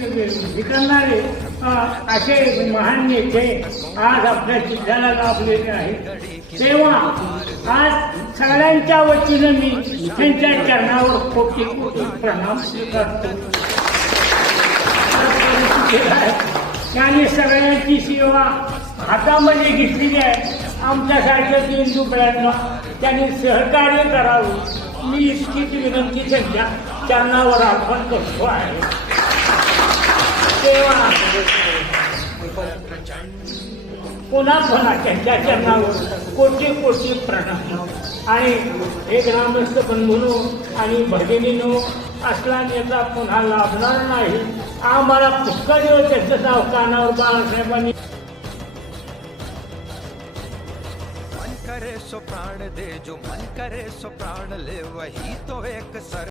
हे करणारे असे महान नेते आज आपल्या जिल्ह्याला लाभलेले आहेत, तेव्हा आज सगळ्यांच्या वतीनं मी त्यांच्या चरणावर कोटी कोटी प्रणाम करतो. त्यांनी सगळ्यांची सेवा हातामध्ये घेतलेली आहे. आमच्यासारख्या हिंदूकड्यांना त्यांनी सहकार्य करावं, मी इतकीच विनंती त्यांच्या चरणावर अर्पण करतो आहे. तेव्हा पुन्हा त्यांच्या चरणावर कोटी कोटी प्रणाम. आणि हे ग्रामस्थ बंधूंनो आणि भगिनींनो, असला नेता पुन्हा लाभणार नाही. आम्हाला पुष्कळ दिवस त्याचं नाव कानावर बाळासाहेबांनी करे सो प्राण दे, जो मन करे सो प्राण ले, वही तो एक सर